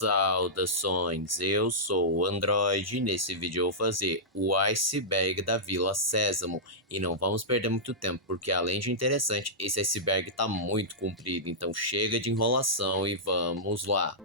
Saudações, eu sou o Android e nesse vídeo eu vou fazer o iceberg da Vila Sésamo. E não vamos perder muito tempo, porque além de interessante, esse iceberg tá muito comprido, então chega de enrolação e vamos lá.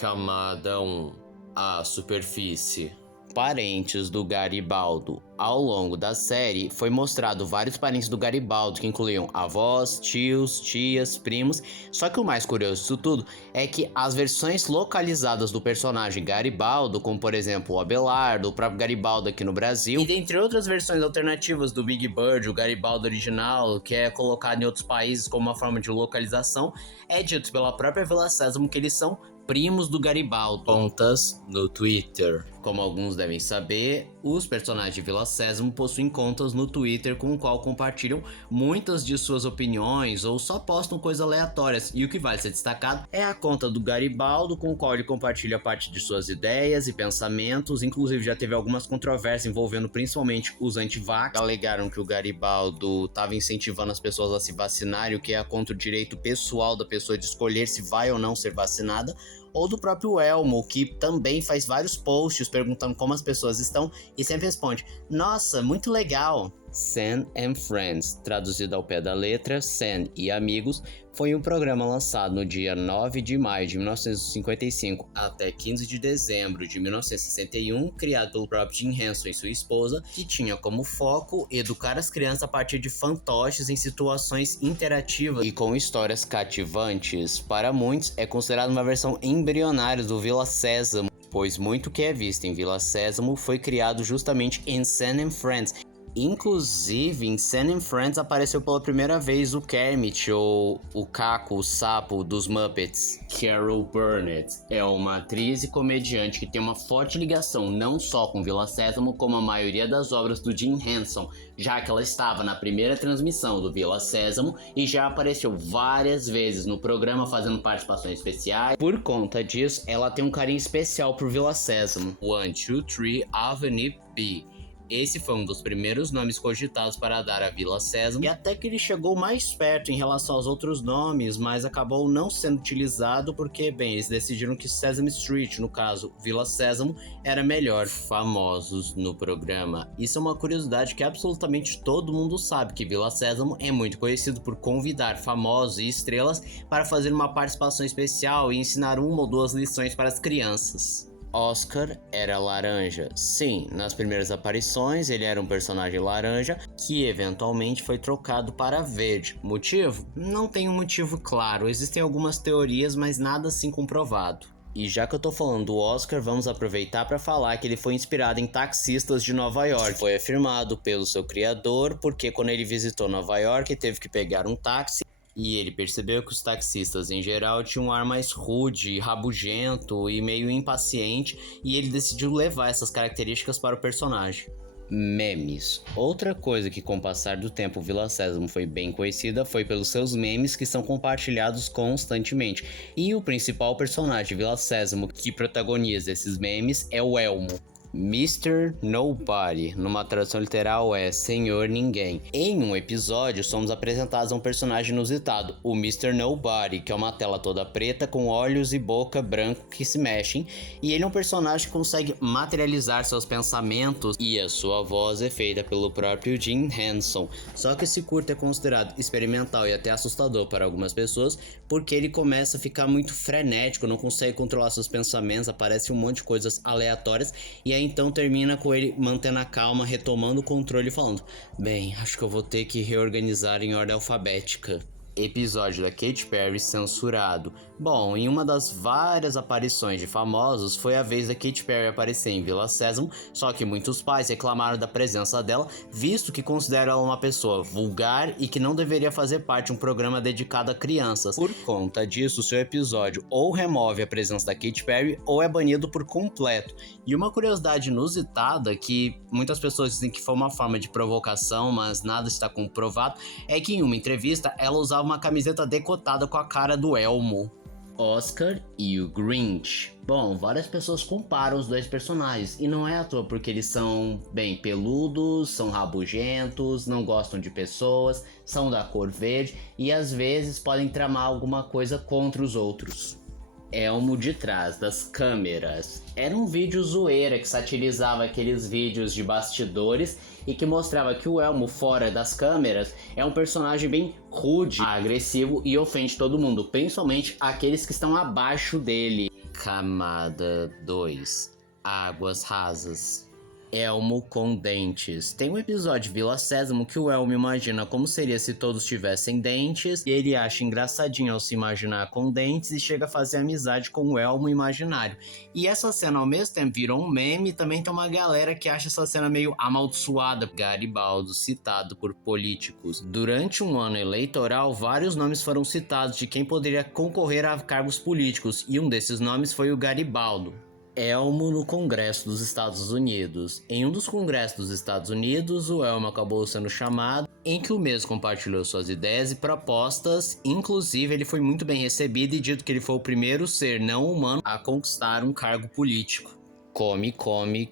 Camada 1. A superfície. Parentes do Garibaldo. Ao longo da série, foi mostrado vários parentes do Garibaldo, que incluíam avós, tios, tias, primos. Só que o mais curioso disso tudo é que as versões localizadas do personagem Garibaldo, como por exemplo o Abelardo, o próprio Garibaldo aqui no Brasil, e dentre outras versões alternativas do Big Bird, o Garibaldo original, que é colocado em outros países como uma forma de localização, é dito pela própria Vila Sésamo que eles são primos do Garibaldo. Contas no Twitter. Como alguns devem saber, os personagens de Vila Sésamo possuem contas no Twitter com o qual compartilham muitas de suas opiniões ou só postam coisas aleatórias. E o que vale ser destacado é a conta do Garibaldo, com o qual ele compartilha parte de suas ideias e pensamentos. Inclusive já teve algumas controvérsias envolvendo principalmente os anti-vax. Alegaram que o Garibaldo estava incentivando as pessoas a se vacinarem, o que é contra o direito pessoal da pessoa de escolher se vai ou não ser vacinada. Ou do próprio Elmo, que também faz vários posts perguntando como as pessoas estão e sempre responde: nossa, muito legal. Sam and Friends, traduzido ao pé da letra, Sam e Amigos, foi um programa lançado no dia 9 de maio de 1955 até 15 de dezembro de 1961, criado pelo próprio Jim Henson e sua esposa, que tinha como foco educar as crianças a partir de fantoches em situações interativas e com histórias cativantes. Para muitos, é considerado uma versão embrionária do Vila Sésamo, pois muito que é visto em Vila Sésamo foi criado justamente em Sam and Friends. Inclusive, em Sam and Friends apareceu pela primeira vez o Kermit, ou o Caco, o sapo dos Muppets. Carol Burnett é uma atriz e comediante que tem uma forte ligação não só com Vila Sésamo, como a maioria das obras do Jim Henson, já que ela estava na primeira transmissão do Vila Sésamo e já apareceu várias vezes no programa fazendo participações especiais. Por conta disso, ela tem um carinho especial por Vila Sésamo. 123 Avenue B. Esse foi um dos primeiros nomes cogitados para dar à Vila Sésamo, e até que ele chegou mais perto em relação aos outros nomes, mas acabou não sendo utilizado porque, bem, eles decidiram que Sesame Street, no caso Vila Sésamo, era melhor. Famosos no programa. Isso é uma curiosidade que absolutamente todo mundo sabe, que Vila Sésamo é muito conhecido por convidar famosos e estrelas para fazer uma participação especial e ensinar uma ou duas lições para as crianças. Oscar era laranja. Sim, nas primeiras aparições ele era um personagem laranja que eventualmente foi trocado para verde. Motivo? Não tem um motivo claro, existem algumas teorias, mas nada assim comprovado. E já que eu tô falando do Oscar, vamos aproveitar para falar que ele foi inspirado em taxistas de Nova York. Foi afirmado pelo seu criador, porque quando ele visitou Nova York teve que pegar um táxi, e ele percebeu que os taxistas em geral tinham um ar mais rude, rabugento e meio impaciente, e ele decidiu levar essas características para o personagem. Memes. Outra coisa que com o passar do tempo Vila Sésamo foi bem conhecida foi pelos seus memes, que são compartilhados constantemente. E o principal personagem de Vila Sésamo que protagoniza esses memes é o Elmo. Mr. Nobody, numa tradução literal é Senhor Ninguém. Em um episódio, somos apresentados a um personagem inusitado, o Mr. Nobody, que é uma tela toda preta com olhos e boca branco que se mexem, e ele é um personagem que consegue materializar seus pensamentos, e a sua voz é feita pelo próprio Jim Henson. Só que esse curto é considerado experimental e até assustador para algumas pessoas, porque ele começa a ficar muito frenético, não consegue controlar seus pensamentos, aparece um monte de coisas aleatórias, e aí então termina com ele mantendo a calma, retomando o controle e falando: bem, acho que eu vou ter que reorganizar em ordem alfabética. Episódio da Katy Perry censurado. Bom, em uma das várias aparições de famosos, foi a vez da Katy Perry aparecer em Vila Sésamo, só que muitos pais reclamaram da presença dela, visto que consideram ela uma pessoa vulgar e que não deveria fazer parte de um programa dedicado a crianças. Por conta disso, seu episódio ou remove a presença da Katy Perry ou é banido por completo. E uma curiosidade inusitada, que muitas pessoas dizem que foi uma forma de provocação, mas nada está comprovado, é que em uma entrevista ela usava uma camiseta decotada com a cara do Elmo. Oscar e o Grinch. Bom, várias pessoas comparam os dois personagens, e não é à toa, porque eles são bem peludos, são rabugentos, não gostam de pessoas, são da cor verde e às vezes podem tramar alguma coisa contra os outros. Elmo de trás das câmeras. Era um vídeo zoeira que satirizava aqueles vídeos de bastidores e que mostrava que o Elmo fora das câmeras é um personagem bem rude, agressivo e ofende todo mundo, principalmente aqueles que estão abaixo dele. Camada 2. Águas rasas. Elmo com dentes. Tem um episódio de Vila Sésamo que o Elmo imagina como seria se todos tivessem dentes, e ele acha engraçadinho ao se imaginar com dentes e chega a fazer amizade com o Elmo imaginário. E essa cena ao mesmo tempo virou um meme, e também tem uma galera que acha essa cena meio amaldiçoada. Garibaldo, citado por políticos. Durante um ano eleitoral, vários nomes foram citados de quem poderia concorrer a cargos políticos, e um desses nomes foi o Garibaldo. Elmo no Congresso dos Estados Unidos. Em um dos congressos dos Estados Unidos, o Elmo acabou sendo chamado, em que o mesmo compartilhou suas ideias e propostas. Inclusive, ele foi muito bem recebido e dito que ele foi o primeiro ser não humano a conquistar um cargo político. Come,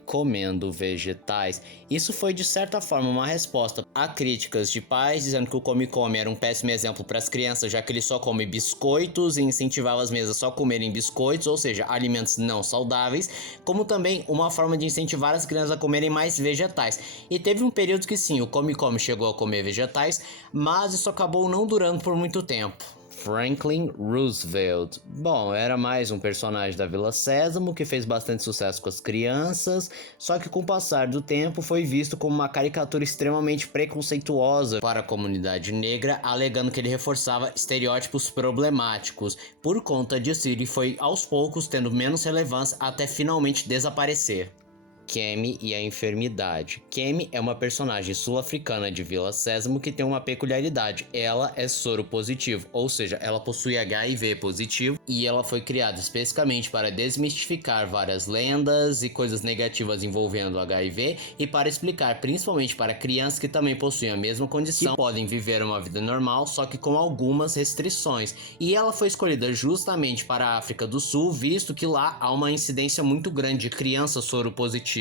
comendo vegetais. Isso foi de certa forma uma resposta a críticas de pais dizendo que o come era um péssimo exemplo para as crianças, já que ele só come biscoitos e incentivava as mesas só a comerem biscoitos, ou seja, alimentos não saudáveis, como também uma forma de incentivar as crianças a comerem mais vegetais. E teve um período que sim, o come chegou a comer vegetais, mas isso acabou não durando por muito tempo. Franklin Roosevelt. Bom, era mais um personagem da Vila Sésamo que fez bastante sucesso com as crianças, só que com o passar do tempo foi visto como uma caricatura extremamente preconceituosa para a comunidade negra, alegando que ele reforçava estereótipos problemáticos. Por conta disso, ele foi aos poucos tendo menos relevância até finalmente desaparecer. Kemi e a enfermidade. Kemi é uma personagem sul-africana de Vila Sésamo que tem uma peculiaridade. Ela é soro positivo, ou seja, ela possui HIV positivo e ela foi criada especificamente para desmistificar várias lendas e coisas negativas envolvendo o HIV e para explicar principalmente para crianças que também possuem a mesma condição, que podem viver uma vida normal, só que com algumas restrições. E ela foi escolhida justamente para a África do Sul, visto que lá há uma incidência muito grande de crianças soro positivo.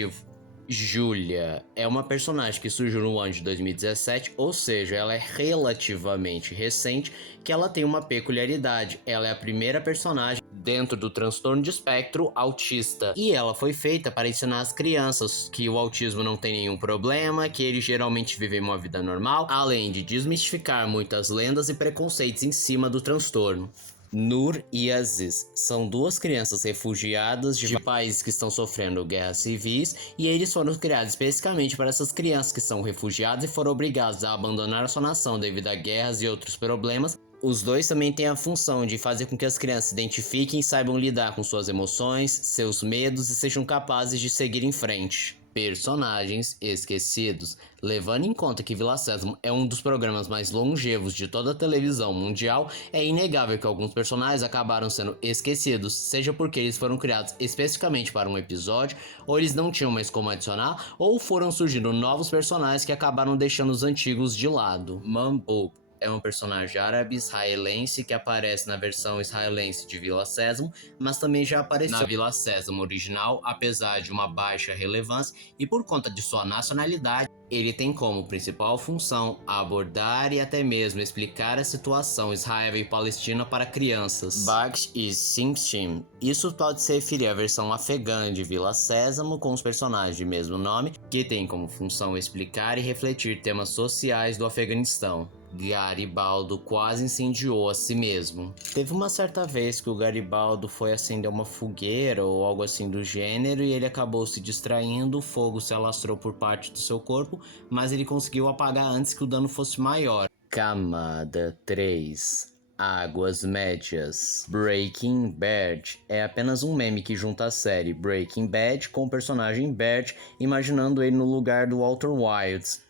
Julia é uma personagem que surgiu no ano de 2017, ou seja, ela é relativamente recente, que ela tem uma peculiaridade. Ela é a primeira personagem dentro do transtorno de espectro autista, e ela foi feita para ensinar as crianças que o autismo não tem nenhum problema, que eles geralmente vivem uma vida normal, além de desmistificar muitas lendas e preconceitos em cima do transtorno. Nur e Aziz são duas crianças refugiadas de países que estão sofrendo guerras civis, e eles foram criados especificamente para essas crianças que são refugiadas e foram obrigados a abandonar a sua nação devido a guerras e outros problemas. Os dois também têm a função de fazer com que as crianças se identifiquem e saibam lidar com suas emoções, seus medos e sejam capazes de seguir em frente. Personagens esquecidos. Levando em conta que Vila Sésamo é um dos programas mais longevos de toda a televisão mundial, é inegável que alguns personagens acabaram sendo esquecidos, seja porque eles foram criados especificamente para um episódio, ou eles não tinham mais como adicionar, ou foram surgindo novos personagens que acabaram deixando os antigos de lado. Mambo é um personagem árabe-israelense que aparece na versão israelense de Vila Sésamo, mas também já apareceu na Vila Sésamo original, apesar de uma baixa relevância, e por conta de sua nacionalidade, ele tem como principal função abordar e até mesmo explicar a situação Israel e Palestina para crianças. Baksh e Simsim. Isso pode se referir à versão afegã de Vila Sésamo, com os personagens de mesmo nome, que tem como função explicar e refletir temas sociais do Afeganistão. Garibaldo quase incendiou a si mesmo. Teve uma certa vez que o Garibaldo foi acender uma fogueira ou algo assim do gênero e ele acabou se distraindo, o fogo se alastrou por parte do seu corpo, mas ele conseguiu apagar antes que o dano fosse maior. Camada 3. Águas médias. Breaking Bad é apenas um meme que junta a série Breaking Bad com o personagem Bad, imaginando ele no lugar do Walter White.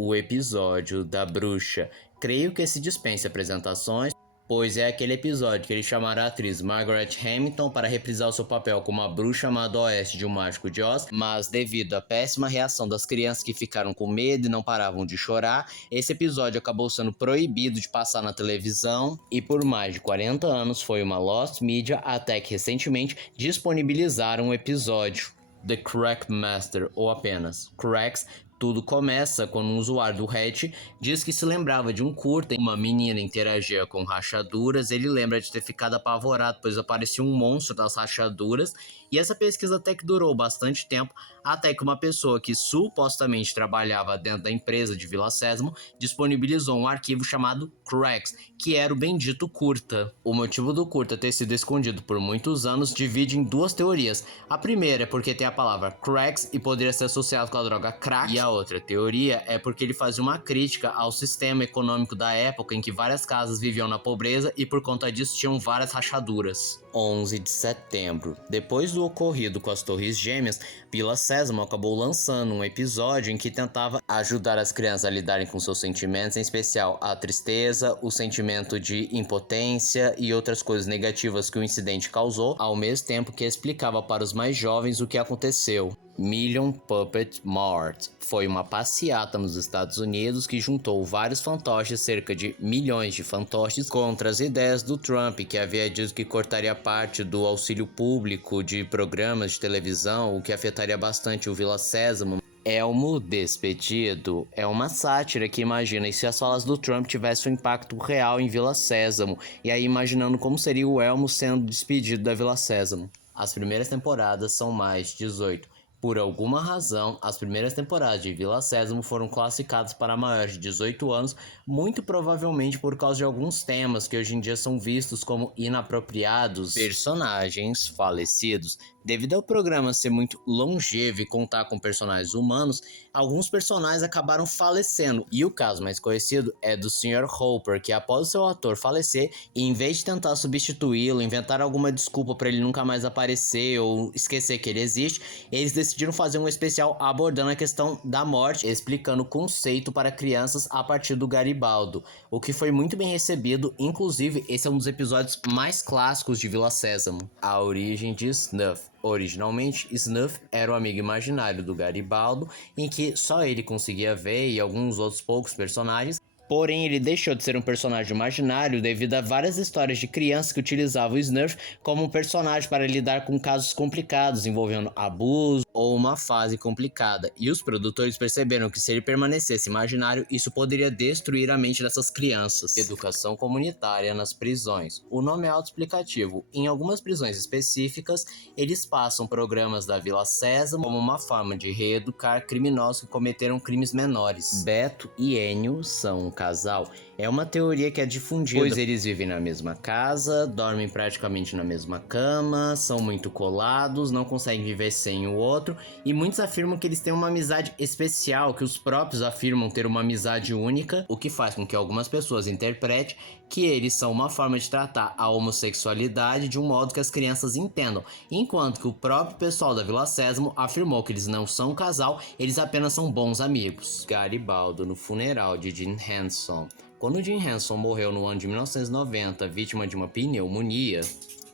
O episódio da bruxa. Creio que se dispense apresentações, pois é aquele episódio que ele chamará a atriz Margaret Hamilton para reprisar o seu papel como a bruxa má do oeste de O Mágico de Oz, mas devido à péssima reação das crianças que ficaram com medo e não paravam de chorar, esse episódio acabou sendo proibido de passar na televisão e por mais de 40 anos foi uma lost media até que recentemente disponibilizaram o episódio. The Crack Master, ou apenas Cracks, Tudo começa quando um usuário do Reddit diz que se lembrava de um curta em uma menina interagia com rachaduras. Ele lembra de ter ficado apavorado, pois aparecia um monstro das rachaduras. E essa pesquisa até que durou bastante tempo, até que uma pessoa que supostamente trabalhava dentro da empresa de Vila Sésamo disponibilizou um arquivo chamado Cracks, que era o bendito curta. O motivo do curta ter sido escondido por muitos anos divide em duas teorias. A primeira é porque tem a palavra cracks e poderia ser associado com a droga crack, e a outra teoria é porque ele fazia uma crítica ao sistema econômico da época em que várias casas viviam na pobreza e por conta disso tinham várias rachaduras. 11 de setembro. Depois do ocorrido com as Torres Gêmeas, Vila Sésamo acabou lançando um episódio em que tentava ajudar as crianças a lidarem com seus sentimentos, em especial a tristeza, o sentimento de impotência e outras coisas negativas que o incidente causou, ao mesmo tempo que explicava para os mais jovens o que aconteceu. Million Puppet Mart foi uma passeata nos Estados Unidos que juntou vários fantoches, cerca de milhões de fantoches, contra as ideias do Trump, que havia dito que cortaria parte do auxílio público de programas de televisão, o que afetaria bastante o Vila Sésamo. Elmo Despedido é uma sátira que imagina e se as falas do Trump tivessem um impacto real em Vila Sésamo, e aí imaginando como seria o Elmo sendo despedido da Vila Sésamo. As primeiras temporadas são mais 18. Por alguma razão, as primeiras temporadas de Vila Sésamo foram classificadas para maiores de 18 anos, muito provavelmente por causa de alguns temas que hoje em dia são vistos como inapropriados. Personagens falecidos. Devido ao programa ser muito longevo e contar com personagens humanos, alguns personagens acabaram falecendo, e o caso mais conhecido é do Sr. Hopper, que após o seu ator falecer, em vez de tentar substituí-lo, inventar alguma desculpa para ele nunca mais aparecer ou esquecer que ele existe, eles decidiram fazer um especial abordando a questão da morte, explicando o conceito para crianças a partir do Garibaldo, o que foi muito bem recebido. Inclusive esse é um dos episódios mais clássicos de Vila Sésamo. A origem de Snuff. Originalmente, Snuff era o amigo imaginário do Garibaldo, em que só ele conseguia ver e alguns outros poucos personagens. Porém, ele deixou de ser um personagem imaginário devido a várias histórias de crianças que utilizavam o Snurf como um personagem para lidar com casos complicados, envolvendo abuso ou uma fase complicada. E os produtores perceberam que se ele permanecesse imaginário, isso poderia destruir a mente dessas crianças. Educação comunitária nas prisões. O nome é autoexplicativo. Em algumas prisões específicas, eles passam programas da Vila Sésamo como uma forma de reeducar criminosos que cometeram crimes menores. Beto e Enio são casal é uma teoria que é difundida, pois eles vivem na mesma casa, dormem praticamente na mesma cama, são muito colados, não conseguem viver sem o outro, e muitos afirmam que eles têm uma amizade especial, que os próprios afirmam ter uma amizade única, o que faz com que algumas pessoas interpretem que eles são uma forma de tratar a homossexualidade de um modo que as crianças entendam, enquanto que o próprio pessoal da Vila Sésamo afirmou que eles não são um casal, eles apenas são bons amigos. Garibaldo no funeral de Jim Henson. Quando Jim Henson morreu no ano de 1990, vítima de uma pneumonia,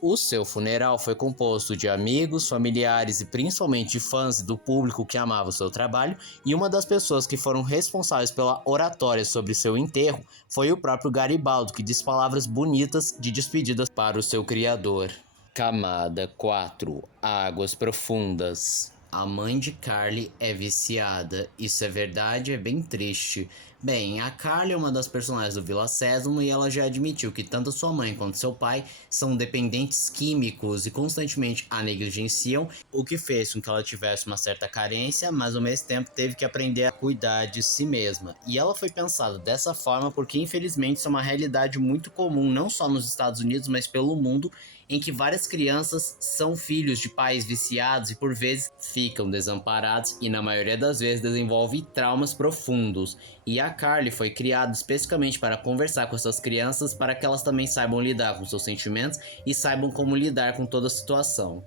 o seu funeral foi composto de amigos, familiares e principalmente de fãs do público que amava o seu trabalho, e uma das pessoas que foram responsáveis pela oratória sobre seu enterro foi o próprio Garibaldo, que disse palavras bonitas de despedida para o seu criador. Camada 4. Águas profundas. A mãe de Carly é viciada. Isso é verdade, é bem triste. Bem, a Carly é uma das personagens do Vila Sésamo e ela já admitiu que tanto sua mãe quanto seu pai são dependentes químicos e constantemente a negligenciam, o que fez com que ela tivesse uma certa carência, mas ao mesmo tempo teve que aprender a cuidar de si mesma. E ela foi pensada dessa forma porque infelizmente isso é uma realidade muito comum, não só nos Estados Unidos, mas pelo mundo, em que várias crianças são filhos de pais viciados e por vezes ficam desamparados e na maioria das vezes desenvolvem traumas profundos. E a Carly foi criada especificamente para conversar com essas crianças para que elas também saibam lidar com seus sentimentos e saibam como lidar com toda a situação.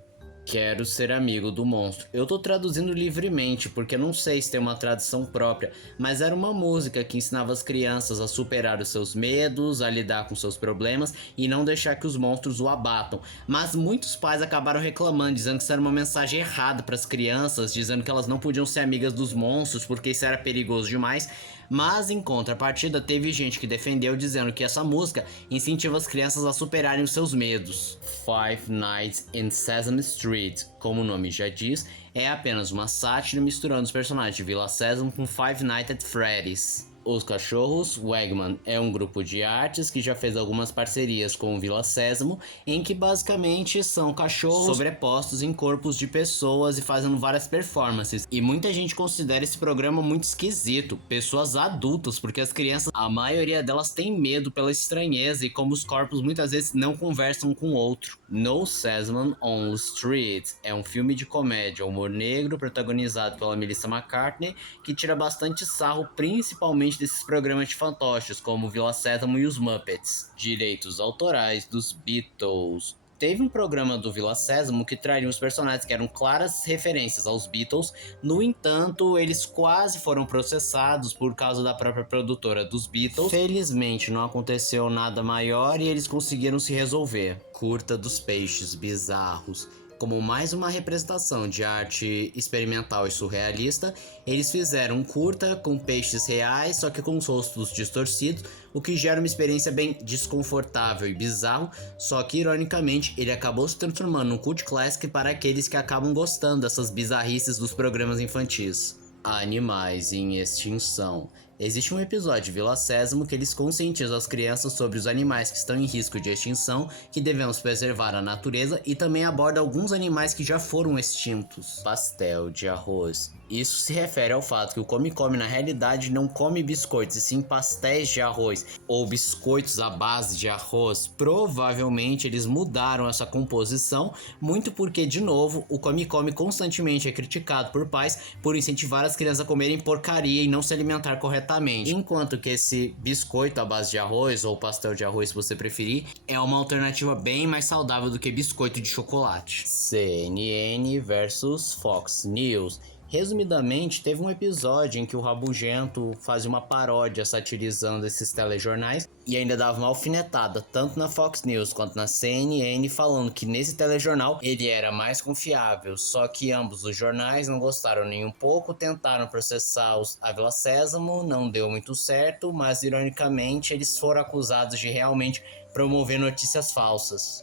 Quero ser amigo do monstro. Eu tô traduzindo livremente porque não sei se tem uma tradução própria, mas era uma música que ensinava as crianças a superar os seus medos, a lidar com seus problemas e não deixar que os monstros o abatam. Mas muitos pais acabaram reclamando, dizendo que isso era uma mensagem errada para as crianças, dizendo que elas não podiam ser amigas dos monstros porque isso era perigoso demais. Mas em contrapartida teve gente que defendeu dizendo que essa música incentiva as crianças a superarem os seus medos. Five Nights in Sesame Street, como o nome já diz, é apenas uma sátira misturando os personagens de Vila Sésamo com Five Nights at Freddy's. Os Cachorros Wegman é um grupo de artes que já fez algumas parcerias com o Vila Sésamo, em que basicamente são cachorros sobrepostos em corpos de pessoas e fazendo várias performances. E muita gente considera esse programa muito esquisito, pessoas adultas, porque as crianças, a maioria delas tem medo pela estranheza e como os corpos muitas vezes não conversam com o outro. No Sesame on the Street é um filme de comédia, humor negro, protagonizado pela Melissa McCartney, que tira bastante sarro principalmente desses programas de fantoches, como Vila Sésamo e os Muppets. Direitos autorais dos Beatles. Teve um programa do Vila Sésamo que traria os personagens que eram claras referências aos Beatles, no entanto, eles quase foram processados por causa da própria produtora dos Beatles. Felizmente não aconteceu nada maior e eles conseguiram se resolver. Curta dos Peixes Bizarros. Como mais uma representação de arte experimental e surrealista, eles fizeram um curta com peixes reais, só que com os rostos distorcidos, o que gera uma experiência bem desconfortável e bizarro, só que ironicamente ele acabou se transformando num cult classic para aqueles que acabam gostando dessas bizarrices dos programas infantis. Animais em extinção. Existe um episódio de Vila Sésamo que eles conscientizam as crianças sobre os animais que estão em risco de extinção, que devemos preservar a natureza, e também aborda alguns animais que já foram extintos. Pastel de arroz. Isso se refere ao fato que o Come Come na realidade não come biscoitos, e sim pastéis de arroz, ou biscoitos à base de arroz. Provavelmente eles mudaram essa composição, muito porque, de novo, o Come Come constantemente é criticado por pais por incentivar as crianças a comerem porcaria e não se alimentar corretamente. Enquanto que esse biscoito à base de arroz, ou pastel de arroz se você preferir, é uma alternativa bem mais saudável do que biscoito de chocolate. CNN versus Fox News. Resumidamente, teve um episódio em que o Rabugento fazia uma paródia satirizando esses telejornais e ainda dava uma alfinetada tanto na Fox News quanto na CNN, falando que nesse telejornal ele era mais confiável, só que ambos os jornais não gostaram nem um pouco, tentaram processar a Vila Sésamo, não deu muito certo, mas ironicamente eles foram acusados de realmente promover notícias falsas.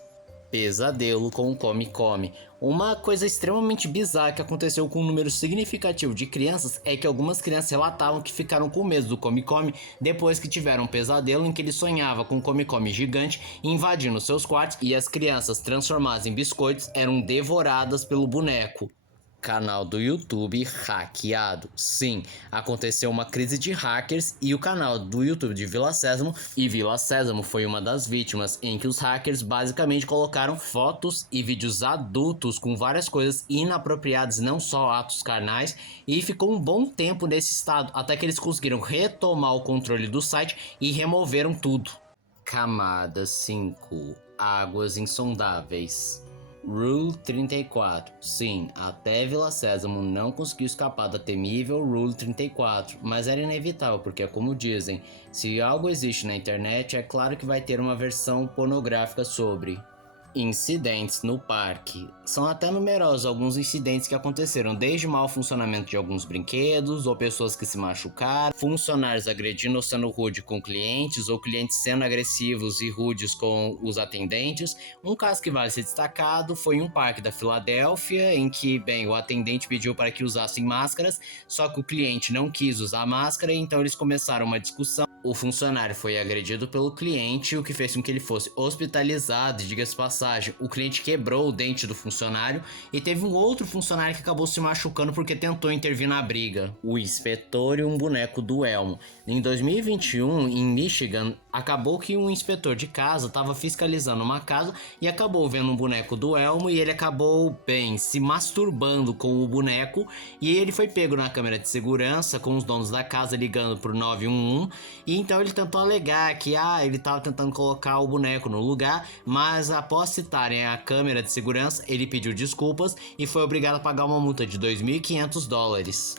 Pesadelo com o Come Come. Uma coisa extremamente bizarra que aconteceu com um número significativo de crianças é que algumas crianças relatavam que ficaram com medo do Come Come depois que tiveram um pesadelo em que ele sonhava com um Come Come gigante invadindo seus quartos e as crianças transformadas em biscoitos eram devoradas pelo boneco. Canal do YouTube hackeado. Sim, aconteceu uma crise de hackers e o canal do YouTube de Vila Sésamo, e Vila Sésamo foi uma das vítimas, em que os hackers basicamente colocaram fotos e vídeos adultos com várias coisas inapropriadas, não só atos carnais, e ficou um bom tempo nesse estado, até que eles conseguiram retomar o controle do site e removeram tudo. Camada 5. Águas insondáveis. Rule 34. Sim, até Vila Sésamo não conseguiu escapar da temível Rule 34, mas era inevitável porque, como dizem, se algo existe na internet, é claro que vai ter uma versão pornográfica sobre. Incidentes no parque. São até numerosos alguns incidentes que aconteceram, desde mau funcionamento de alguns brinquedos, ou pessoas que se machucaram, funcionários agredindo ou sendo rude com clientes, ou clientes sendo agressivos e rudes com os atendentes. Um caso que vale ser destacado foi em um parque da Filadélfia, em que, o atendente pediu para que usassem máscaras, só que o cliente não quis usar máscara, então eles começaram uma discussão. O funcionário foi agredido pelo cliente, o que fez com que ele fosse hospitalizado, e diga-se passagem, o cliente quebrou o dente do funcionário e teve um outro funcionário que acabou se machucando porque tentou intervir na briga. O inspetor e um boneco do Elmo. Em 2021, em Michigan, acabou que um inspetor de casa estava fiscalizando uma casa e acabou vendo um boneco do Elmo e ele acabou, se masturbando com o boneco, e ele foi pego na câmera de segurança com os donos da casa ligando pro 911, e então ele tentou alegar que ele estava tentando colocar o boneco no lugar, mas após citarem a câmera de segurança, ele pediu desculpas e foi obrigado a pagar uma multa de $2.500.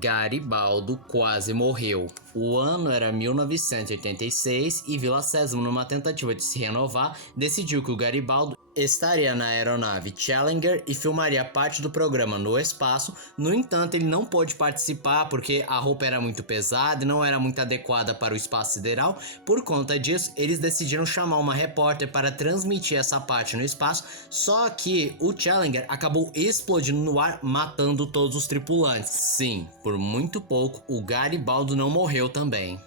Garibaldo quase morreu. O ano era 1986 e Vila Sésamo, numa tentativa de se renovar, decidiu que o Garibaldo estaria na aeronave Challenger e filmaria parte do programa no espaço. No entanto, ele não pôde participar porque a roupa era muito pesada e não era muito adequada para o espaço sideral. Por conta disso, eles decidiram chamar uma repórter para transmitir essa parte no espaço, só que o Challenger acabou explodindo no ar, matando todos os tripulantes. Sim, por muito pouco, o Garibaldo não morreu também.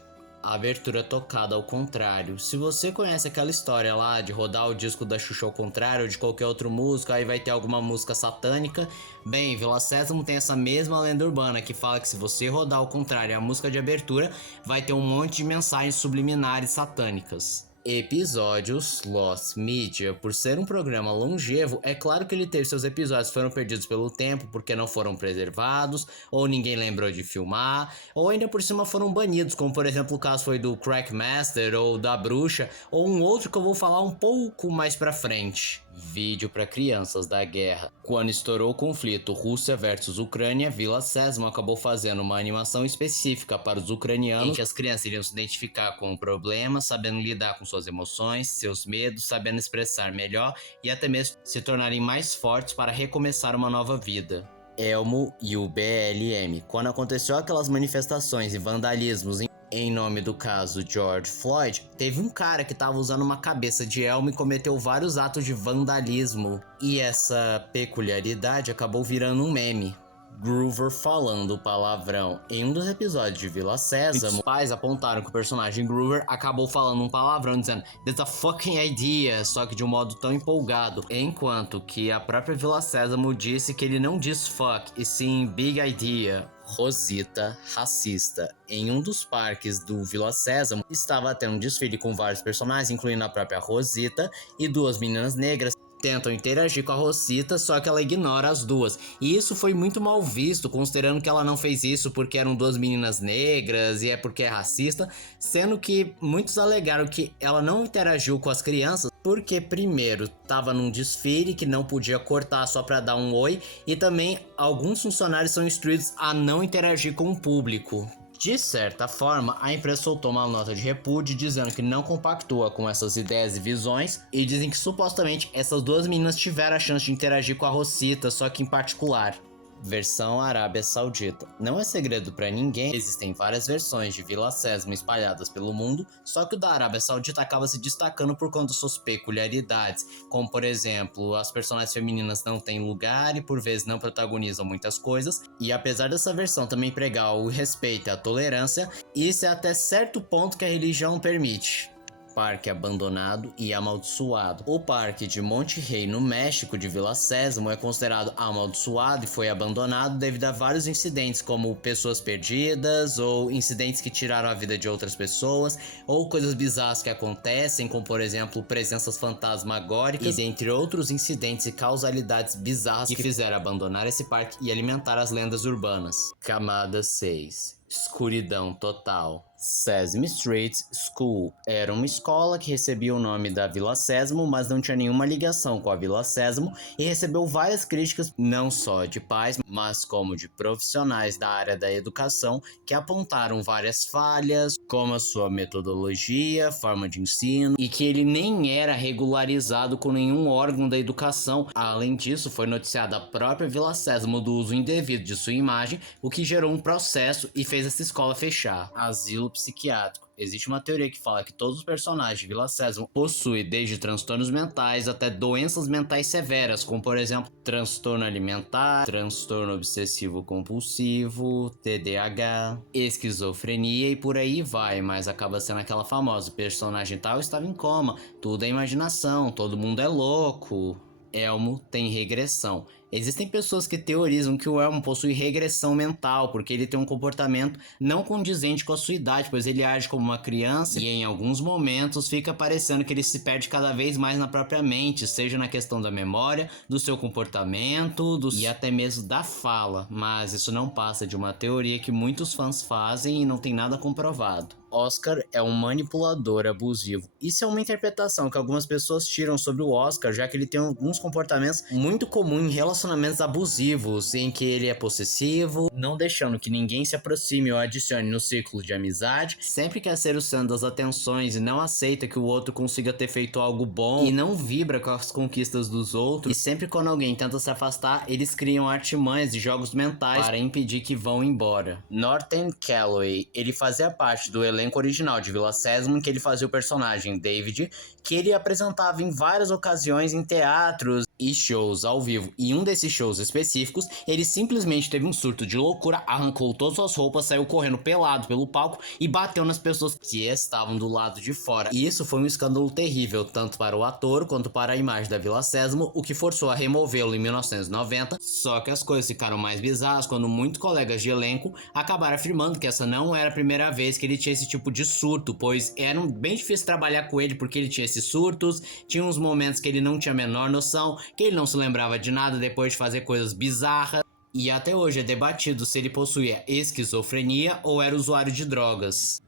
A abertura tocada ao contrário. Se você conhece aquela história lá de rodar o disco da Xuxa ao contrário ou de qualquer outro músico, aí vai ter alguma música satânica. Bem, Vila Sésamo tem essa mesma lenda urbana que fala que se você rodar ao contrário a música de abertura, vai ter um monte de mensagens subliminares satânicas. Episódios Lost Media. Por ser um programa longevo, é claro que ele teve seus episódios que foram perdidos pelo tempo porque não foram preservados, ou ninguém lembrou de filmar, ou ainda por cima foram banidos, como por exemplo o caso foi do Crackmaster ou da Bruxa, ou um outro que eu vou falar um pouco mais pra frente. Vídeo para crianças da guerra. Quando estourou o conflito Rússia versus Ucrânia, Vila Sésamo acabou fazendo uma animação específica para os ucranianos, em que as crianças iriam se identificar com o problema, sabendo lidar com suas emoções, seus medos, sabendo expressar melhor e até mesmo se tornarem mais fortes para recomeçar uma nova vida. Elmo e o BLM. Quando aconteceu aquelas manifestações e vandalismos em nome do caso George Floyd, teve um cara que estava usando uma cabeça de elmo e cometeu vários atos de vandalismo. E essa peculiaridade acabou virando um meme. Groover falando palavrão. Em um dos episódios de Vila Sésamo, os pais apontaram que o personagem Groover acabou falando um palavrão dizendo "That's a fucking idea", só que de um modo tão empolgado, enquanto que a própria Vila Sésamo disse que ele não diz fuck, e sim big idea. Rosita racista. Em um dos parques do Vila Sésamo, estava tendo um desfile com vários personagens, incluindo a própria Rosita e duas meninas negras. Tentam interagir com a Rosita, só que ela ignora as duas. E isso foi muito mal visto, considerando que ela não fez isso porque eram duas meninas negras e é porque é racista, sendo que muitos alegaram que ela não interagiu com as crianças porque, primeiro, estava num desfile que não podia cortar só para dar um oi, e também alguns funcionários são instruídos a não interagir com o público. De certa forma, a empresa soltou uma nota de repúdio dizendo que não compactua com essas ideias e visões, e dizem que supostamente essas duas meninas tiveram a chance de interagir com a Rosita, só que em particular. Versão Arábia Saudita. Não é segredo pra ninguém, existem várias versões de Vila Sésamo espalhadas pelo mundo, só que o da Arábia Saudita acaba se destacando por conta de suas peculiaridades, como por exemplo, as personagens femininas não têm lugar e por vezes não protagonizam muitas coisas, e apesar dessa versão também pregar o respeito e a tolerância, isso é até certo ponto que a religião permite. Parque abandonado e amaldiçoado. O parque de Monte Rey, no México, de Vila Sésamo, é considerado amaldiçoado e foi abandonado devido a vários incidentes, como pessoas perdidas, ou incidentes que tiraram a vida de outras pessoas, ou coisas bizarras que acontecem, como por exemplo presenças fantasmagóricas, e entre outros incidentes e causalidades bizarras que fizeram abandonar esse parque e alimentar as lendas urbanas. Camada 6. Escuridão total. Sesame Street School era uma escola que recebia o nome da Vila Sésamo, mas não tinha nenhuma ligação com a Vila Sésamo e recebeu várias críticas, não só de pais, mas como de profissionais da área da educação, que apontaram várias falhas, como a sua metodologia, forma de ensino, e que ele nem era regularizado com nenhum órgão da educação. Além disso, foi noticiada a própria Vila Sésamo do uso indevido de sua imagem, o que gerou um processo e fez essa escola fechar. Asilo psiquiátrico. Existe uma teoria que fala que todos os personagens de Vila Sésamo possuem desde transtornos mentais até doenças mentais severas, como por exemplo, transtorno alimentar, transtorno obsessivo compulsivo, TDAH, esquizofrenia e por aí vai, mas acaba sendo aquela famosa, o personagem tal estava em coma, tudo é imaginação, todo mundo é louco. Elmo tem regressão. Existem pessoas que teorizam que o Elmo possui regressão mental, porque ele tem um comportamento não condizente com a sua idade, pois ele age como uma criança e em alguns momentos fica parecendo que ele se perde cada vez mais na própria mente, seja na questão da memória, do seu comportamento e até mesmo da fala, mas isso não passa de uma teoria que muitos fãs fazem e não tem nada comprovado. Oscar é um manipulador abusivo. Isso é uma interpretação que algumas pessoas tiram sobre o Oscar, já que ele tem alguns comportamentos muito comuns em relacionamentos relacionamentos abusivos, em que ele é possessivo, não deixando que ninguém se aproxime ou adicione no círculo de amizade, sempre quer ser o centro das atenções e não aceita que o outro consiga ter feito algo bom e não vibra com as conquistas dos outros, e sempre quando alguém tenta se afastar, eles criam artimanhas e jogos mentais para impedir que vão embora. Norton Calloway, ele fazia parte do elenco original de Vila Sésamo, em que ele fazia o personagem David, que ele apresentava em várias ocasiões em teatros e shows ao vivo. E um desses shows específicos, ele simplesmente teve um surto de loucura, arrancou todas suas roupas, saiu correndo pelado pelo palco e bateu nas pessoas que estavam do lado de fora. E isso foi um escândalo terrível, tanto para o ator quanto para a imagem da Vila Sésamo, o que forçou a removê-lo em 1990. Só que as coisas ficaram mais bizarras quando muitos colegas de elenco acabaram afirmando que essa não era a primeira vez que ele tinha esse tipo de surto, pois era bem difícil trabalhar com ele porque ele tinha esses surtos, tinha uns momentos que ele não tinha a menor noção, que ele não se lembrava de nada depois de fazer coisas bizarras. E até hoje é debatido se ele possuía esquizofrenia ou era usuário de drogas.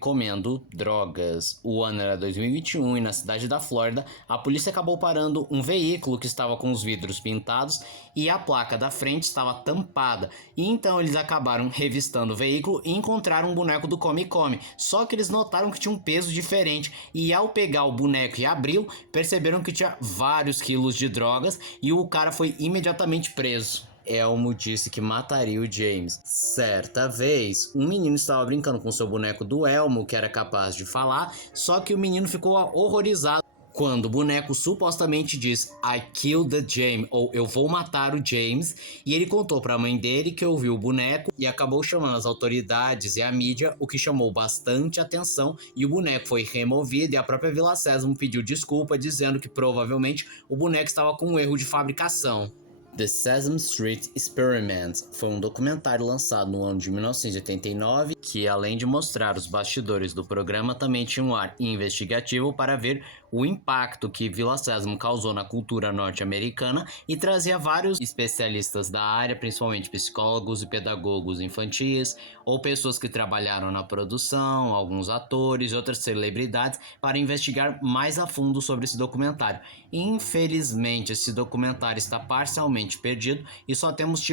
Comendo drogas. O ano era 2021 e na cidade da Flórida, a polícia acabou parando um veículo que estava com os vidros pintados e a placa da frente estava tampada. E então eles acabaram revistando o veículo e encontraram um boneco do Come. Só que eles notaram que tinha um peso diferente e ao pegar o boneco e abri-lo, perceberam que tinha vários quilos de drogas e o cara foi imediatamente preso. Elmo disse que mataria o James. Certa vez, um menino estava brincando com seu boneco do Elmo, que era capaz de falar, só que o menino ficou horrorizado quando o boneco supostamente diz I killed the James, ou eu vou matar o James, e ele contou para a mãe dele que ouviu o boneco e acabou chamando as autoridades e a mídia, o que chamou bastante atenção, e o boneco foi removido e a própria Vila Sésamo pediu desculpa, dizendo que provavelmente o boneco estava com um erro de fabricação. The Sesame Street Experiment foi um documentário lançado no ano de 1989 que, além de mostrar os bastidores do programa, também tinha um ar investigativo para ver o impacto que Vila Sésamo causou na cultura norte-americana e trazia vários especialistas da área, principalmente psicólogos e pedagogos infantis, ou pessoas que trabalharam na produção, alguns atores e outras celebridades, para investigar mais a fundo sobre esse documentário. Infelizmente, esse documentário está parcialmente perdido e só temos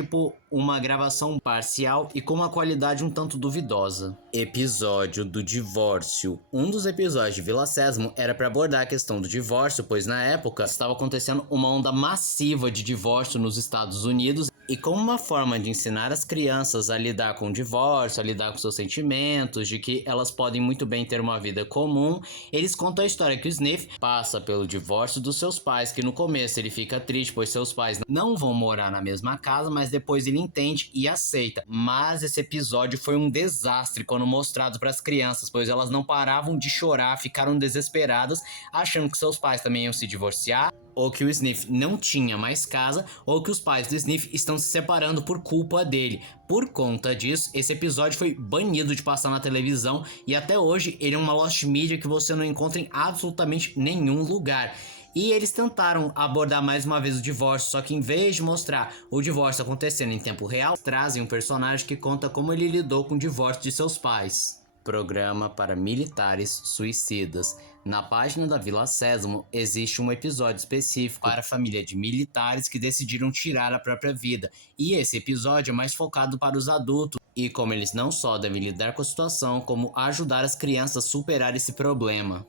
uma gravação parcial e com uma qualidade um tanto duvidosa. Episódio do divórcio. Um dos episódios de Vila Sésamo era para abordar a questão do divórcio, pois na época estava acontecendo uma onda massiva de divórcio nos Estados Unidos. E como uma forma de ensinar as crianças a lidar com o divórcio, a lidar com seus sentimentos, de que elas podem muito bem ter uma vida comum, eles contam a história que o Sniff passa pelo divórcio dos seus pais, que no começo ele fica triste, pois seus pais não vão morar na mesma casa, mas depois ele entende e aceita. Mas esse episódio foi um desastre quando mostrado para as crianças, pois elas não paravam de chorar, ficaram desesperadas, achando que seus pais também iam se divorciar, ou que o Sniff não tinha mais casa, ou que os pais do Sniff estão se separando por culpa dele. Por conta disso, esse episódio foi banido de passar na televisão e até hoje ele é uma lost media que você não encontra em absolutamente nenhum lugar. E eles tentaram abordar mais uma vez o divórcio, só que em vez de mostrar o divórcio acontecendo em tempo real, trazem um personagem que conta como ele lidou com o divórcio de seus pais. Programa para militares suicidas. Na página da Vila Sésamo existe um episódio específico para a família de militares que decidiram tirar a própria vida, e esse episódio é mais focado para os adultos e como eles não só devem lidar com a situação, como ajudar as crianças a superar esse problema.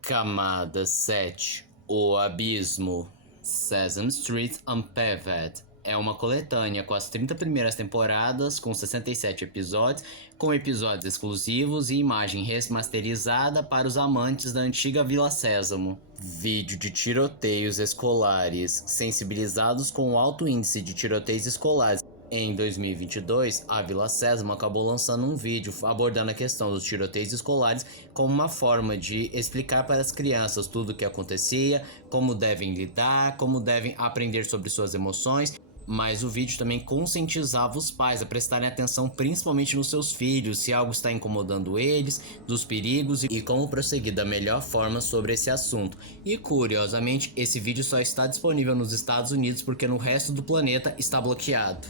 Camada 7. O Abismo. Sesame Street Unpaved é uma coletânea com as 30 primeiras temporadas, com 67 episódios, com episódios exclusivos e imagem remasterizada para os amantes da antiga Vila Sésamo. Vídeo de tiroteios escolares. Sensibilizados com o alto índice de tiroteios escolares, em 2022, a Vila Sésamo acabou lançando um vídeo abordando a questão dos tiroteios escolares como uma forma de explicar para as crianças tudo o que acontecia, como devem lidar, como devem aprender sobre suas emoções. Mas o vídeo também conscientizava os pais a prestarem atenção principalmente nos seus filhos, se algo está incomodando eles, dos perigos e como prosseguir da melhor forma sobre esse assunto. E curiosamente, esse vídeo só está disponível nos Estados Unidos porque no resto do planeta está bloqueado.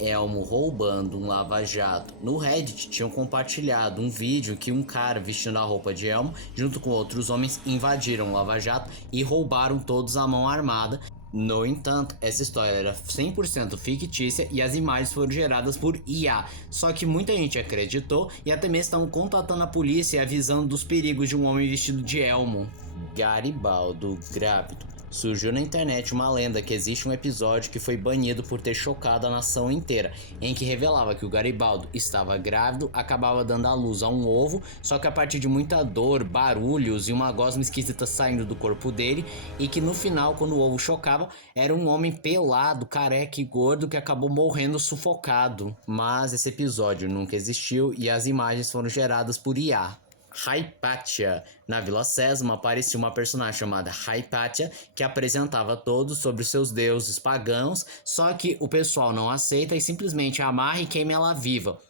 Elmo roubando um lava-jato. No Reddit tinham compartilhado um vídeo que um cara vestindo a roupa de Elmo, junto com outros homens, invadiram o lava-jato e roubaram todos à mão armada. No entanto, essa história era 100% fictícia e as imagens foram geradas por IA, só que muita gente acreditou e até mesmo estão contatando a polícia e avisando dos perigos de um homem vestido de elmo. Garibaldo grávido. Surgiu na internet uma lenda que existe um episódio que foi banido por ter chocado a nação inteira, em que revelava que o Garibaldo estava grávido, acabava dando à luz a um ovo, só que a partir de muita dor, barulhos e uma gosma esquisita saindo do corpo dele, e que no final, quando o ovo chocava, era um homem pelado, careca e gordo que acabou morrendo sufocado. Mas esse episódio nunca existiu e as imagens foram geradas por IA. Hypatia. Na Vila Sésamo aparecia uma personagem chamada Hypatia que apresentava todos sobre seus deuses pagãos, só que o pessoal não aceita e simplesmente amarra e queima ela viva.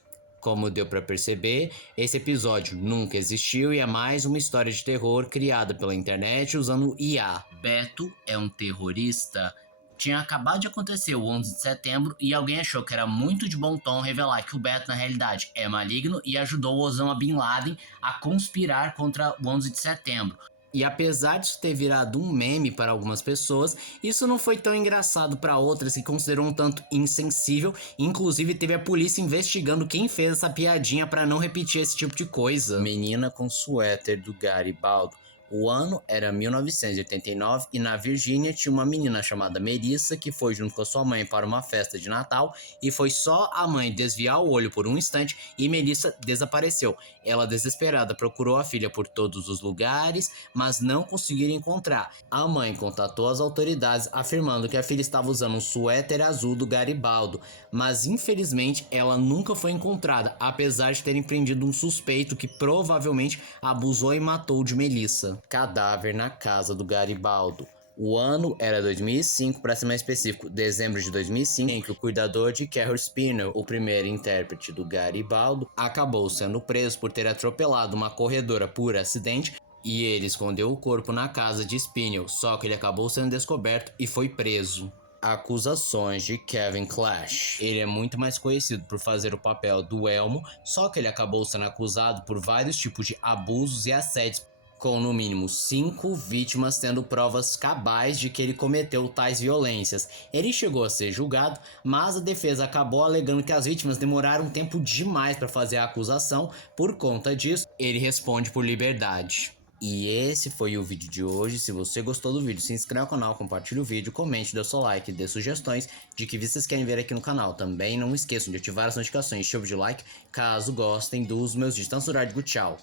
Como deu pra perceber, esse episódio nunca existiu e é mais uma história de terror criada pela internet usando IA. Beto é um terrorista. Tinha acabado de acontecer o 11 de setembro e alguém achou que era muito de bom tom revelar que o Beto na realidade é maligno e ajudou o Osama Bin Laden a conspirar contra o 11 de setembro. E apesar disso ter virado um meme para algumas pessoas, isso não foi tão engraçado para outras que consideram um tanto insensível. Inclusive teve a polícia investigando quem fez essa piadinha para não repetir esse tipo de coisa. Menina com suéter do Garibaldo. O ano era 1989 e na Virgínia tinha uma menina chamada Melissa que foi junto com a sua mãe para uma festa de Natal e foi só a mãe desviar o olho por um instante e Melissa desapareceu. Ela, desesperada, procurou a filha por todos os lugares, mas não conseguiram encontrar. A mãe contatou as autoridades afirmando que a filha estava usando um suéter azul do Garibaldo, mas infelizmente ela nunca foi encontrada, apesar de terem prendido um suspeito que provavelmente abusou e matou de Melissa. Cadáver na casa do Garibaldo. O ano era 2005, para ser mais específico, dezembro de 2005, em que o cuidador de Carol Spinell, o primeiro intérprete do Garibaldo, acabou sendo preso por ter atropelado uma corredora por acidente e ele escondeu o corpo na casa de Spinell, só que ele acabou sendo descoberto e foi preso. Acusações de Kevin Clash. Ele é muito mais conhecido por fazer o papel do Elmo, só que ele acabou sendo acusado por vários tipos de abusos e assédios, com no mínimo 5 vítimas tendo provas cabais de que ele cometeu tais violências. Ele chegou a ser julgado, mas a defesa acabou alegando que as vítimas demoraram tempo demais para fazer a acusação. Por conta disso, ele responde por liberdade. E esse foi o vídeo de hoje. Se você gostou do vídeo, se inscreve no canal, compartilhe o vídeo, comente, dê seu like, dê sugestões de que vocês querem ver aqui no canal. Também não esqueçam de ativar as notificações, chave de like, caso gostem dos meus vídeos. Então, tchau.